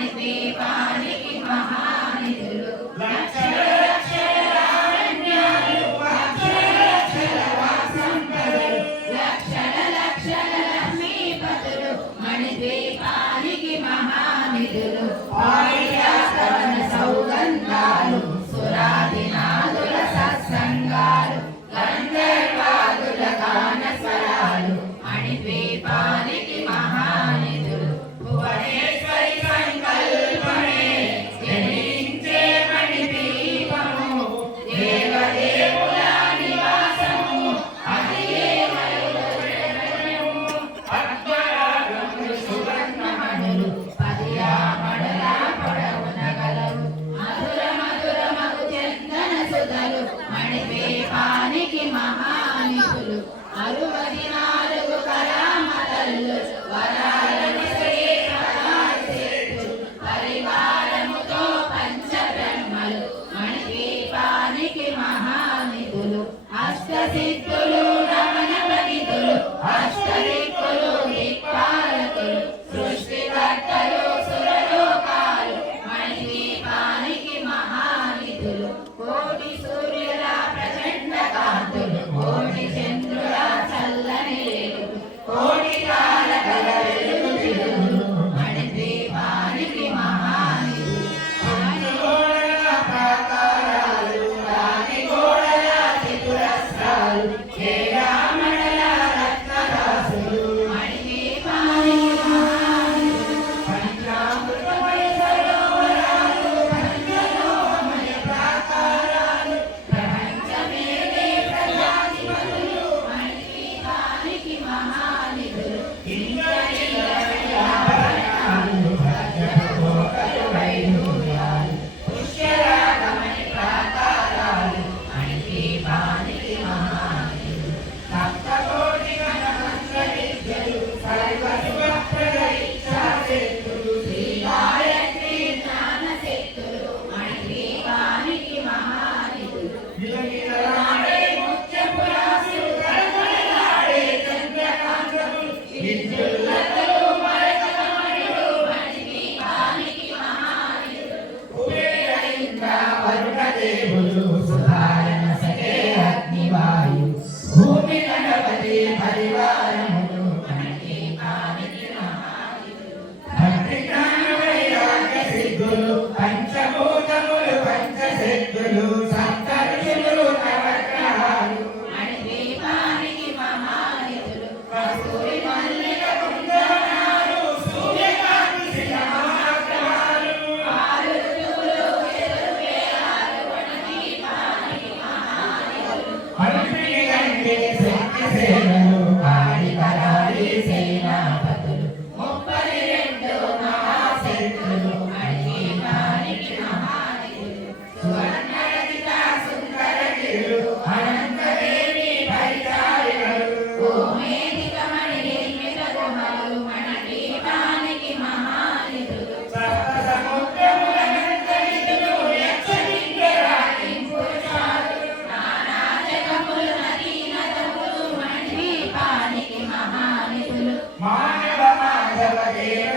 మణిద్వీపానికి మహానిధులు లక్షల లక్ష్మీపతులు మణిద్వీపానికి మహానిధులు ఆర్యాస్తవన సౌగంధాలు సురాదినాదుల సత్సంగాలు గంధర్వాదుల గాన స్వరాలు మణిద్వీపానికి మహానిధులు భువనేశ్వరి సంకల్పమే జనించే మణిద్వీపము దేవదేవుల నివాసము అది సువర్ణమణులు పదియామడల పొడవున గలవు మధుర మధురమగు చందన సుధలు మణిద్వీపానికి మహానిధులు 64 కరామతల్లు వరాలను పరివారముతో పంచబ్రహ్మలు మణిద్వీపానికి మహానిధులు అష్టసిద్ధులు రమణపతితులు అష్టదిక్కులు దిక్పాలకులు సృష్టికర్తలు సురలోకాలు మణిద్వీపానికి మహానిధులు కోటి సూర్యుల ప్రచండ కాంతులు కోటి చంద్రుల చల్లని రేగులు కోటి తారకల వెలుగు తిరుగులు మణిద్వీపానికి మహానిధులు గోడల ప్రాకారాలు రాతి గోడల త్రిపురస్త్రాలు కేరామణల రత్నదాసులు మణిద్వీపానికి మహానిధులు పంచామృతమయ సరోవరాలు పంచలోహమయ ప్రాకారాలు ప్రపంచమేలే ప్రజాధిపతులు మణిద్వీపానికి మహానిధులు ఇంద్రనీలమయాభరణాలు భద్రకోకలు వైఢూర్యాలు పుష్యరాగమణి ప్రాకారాలు మణిద్వీపానికి మహానిధులు సప్తకోటి గణమంత్ర విద్యలు సర్వసుఖప్రద ఇచ్ఛాశక్తులు శ్రీ గాయత్రి జ్ఞానశక్తులు మణిద్వీపానికి మహానిధులు గిలగిలలాడే ముత్యపు రాశులు కళకళలాడే చంద్రకాంతములు విద్యుల్లతలు మరకతమణులు మణిద్వీపానికి మహానిధులు కుబేర ఇంద్ర వరుణదేవులు సుధారణ సఖే అగ్నివాయు భూమి గణపతి పరివారములు మణిద్వీపానికి మహానిధులు భక్తి జ్ఞాన వైరాగ్య సిద్ధులు పంచభూతములు పంచశక్తులు సప్త ఋషులు నవగ్రహాలు మణిద్వీపానికి మహానిధులు కస్తూరి మల్లిక కుందనాలు సూర్యకాంతి శిఖమహాగ్రహాలు ఆరు ఋతువులు చతుర్వేదాలు మణిద్వీపానికి మహానిధులు అరుణిని గంగే శక్తి సేనలు కాళి కరాళి సేనాపతులు 32 మహాశక్తులు మణిద్వీపానికి మహానిధులు సువర్ణరచిత సుందరగిరులు అనంతదేవి పరిచారికలు ఓమేధిక మణి నిర్మిత గుహలు మణిద్వీపానికి మహానిధులు సప్త సముద్రములనంత నిధులు యక్షకింకరాకింపురుషాలు నానా జగములు నదీనదములు మణిద్వీపానికి మహానిధులు మానవ మాధవ దేవ